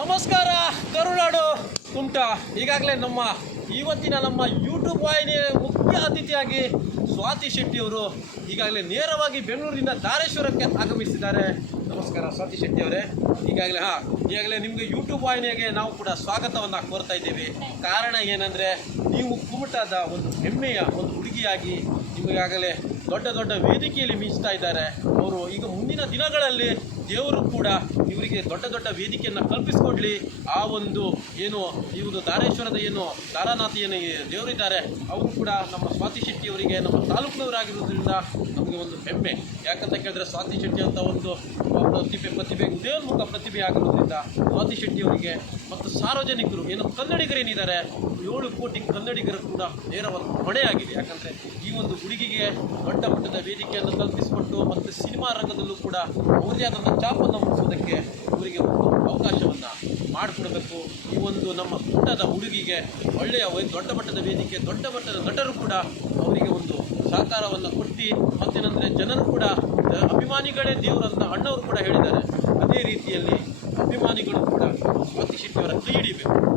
ನಮಸ್ಕಾರ ಕರುನಾಡು ಕುಮಟಾ. ಈಗಾಗಲೇ ಇವತ್ತಿನ ನಮ್ಮ ಯೂಟ್ಯೂಬ್ ವಾಹಿನಿಯ ಮುಖ್ಯ ಅತಿಥಿಯಾಗಿ ಸ್ವಾತಿ ಶೆಟ್ಟಿಯವರು ಈಗಾಗಲೇ ನೇರವಾಗಿ ಬೆಂಗಳೂರಿನಿಂದ ಧಾರೇಶ್ವರಕ್ಕೆ ಆಗಮಿಸಿದ್ದಾರೆ. ನಮಸ್ಕಾರ ಸ್ವಾತಿ ಶೆಟ್ಟಿ ಅವರೇ. ಈಗಾಗಲೇ ನಿಮಗೆ ಯೂಟ್ಯೂಬ್ ವಾಹಿನಿಗೆ ನಾವು ಕೂಡ ಸ್ವಾಗತವನ್ನು ಕೋರ್ತಾ ಇದ್ದೇವೆ. ಕಾರಣ ಏನಂದರೆ, ನೀವು ಕುಮಟಾದ ಒಂದು ಹೆಮ್ಮೆಯ ಒಂದು ಹುಡುಗಿಯಾಗಿ ನಿಮಗಾಗಲೇ ದೊಡ್ಡ ದೊಡ್ಡ ವೇದಿಕೆಯಲ್ಲಿ ಮೀಸ್ತಾ ಇದ್ದಾರೆ. ಅವರು ಈಗ ಮುಂದಿನ ದಿನಗಳಲ್ಲಿ ದೇವರು ಕೂಡ ಇವರಿಗೆ ದೊಡ್ಡ ದೊಡ್ಡ ವೇದಿಕೆಯನ್ನು ಕಲ್ಪಿಸಿಕೊಡ್ಲಿ. ಆ ಒಂದು ಏನು ಇವರು ಧಾರೇಶ್ವರದ ಏನು ತಾರಾನಾಥ ಏನು ದೇವರಿದ್ದಾರೆ, ಅವರು ಕೂಡ ನಮ್ಮ ಸ್ವಾತಿ ಶೆಟ್ಟಿಯವರಿಗೆ ನಮ್ಮ ತಾಲೂಕಿನವರಾಗಿರೋದ್ರಿಂದ ನಮಗೆ ಒಂದು ಹೆಮ್ಮೆ. ಯಾಕಂತ ಕೇಳಿದ್ರೆ, ಸ್ವಾತಿ ಶೆಟ್ಟಿ ಅಂತ ಒಂದು ಪ್ರತಿಭೆ ಉದಯೋನ್ಮುಖ ಪ್ರತಿಭೆ ಆಗಿರೋದ್ರಿಂದ ಸ್ವಾತಿ ಶೆಟ್ಟಿಯವರಿಗೆ ಮತ್ತು ಸಾರ್ವಜನಿಕರು ಏನು ಕನ್ನಡಿಗರೇನಿದ್ದಾರೆ 7 ಕೋಟಿ ಕನ್ನಡಿಗರು ಕೂಡ ನೇರವಾದ ಹೊಣೆಯಾಗಿದೆ. ಯಾಕಂದರೆ ಈ ಒಂದು ಹುಡುಗಿಗೆ ದೊಡ್ಡ ಮಟ್ಟದ ವೇದಿಕೆಯನ್ನು ಕಲ್ಪಿಸಿಕೊಟ್ಟು ಮತ್ತು ಸಿನಿಮಾ ರಂಗದಲ್ಲೂ ಕೂಡ ಅವರದೇ ಆದಂಥ ಛಾಪನ್ನು ಮೂಡಿಸೋದಕ್ಕೆ ಇವರಿಗೆ ಒಂದು ಅವಕಾಶವನ್ನು ಮಾಡಿಕೊಡಬೇಕು. ಈ ಒಂದು ನಮ್ಮ ಕುಮಟಾದ ಹುಡುಗಿಗೆ ಒಳ್ಳೆಯ ದೊಡ್ಡ ಮಟ್ಟದ ವೇದಿಕೆ, ದೊಡ್ಡ ಮಟ್ಟದ ನಟರು ಕೂಡ ಅವರಿಗೆ ಒಂದು ಸಹಕಾರವನ್ನು ಕೊಟ್ಟು, ಮತ್ತೇನೆಂದರೆ ಜನರು ಕೂಡ ಅಭಿಮಾನಿಗಳೇ ದೇವರಂತ ಅಣ್ಣವರು ಕೂಡ ಹೇಳಿದ್ದಾರೆ. ಅದೇ ರೀತಿಯಲ್ಲಿ ಅಭಿಮಾನಿಗಳು ಕೂಡ ಸ್ವಾತಿ ಶೆಟ್ಟಿಯವರ ಕೈ ಹಿಡಿಬೇಕು.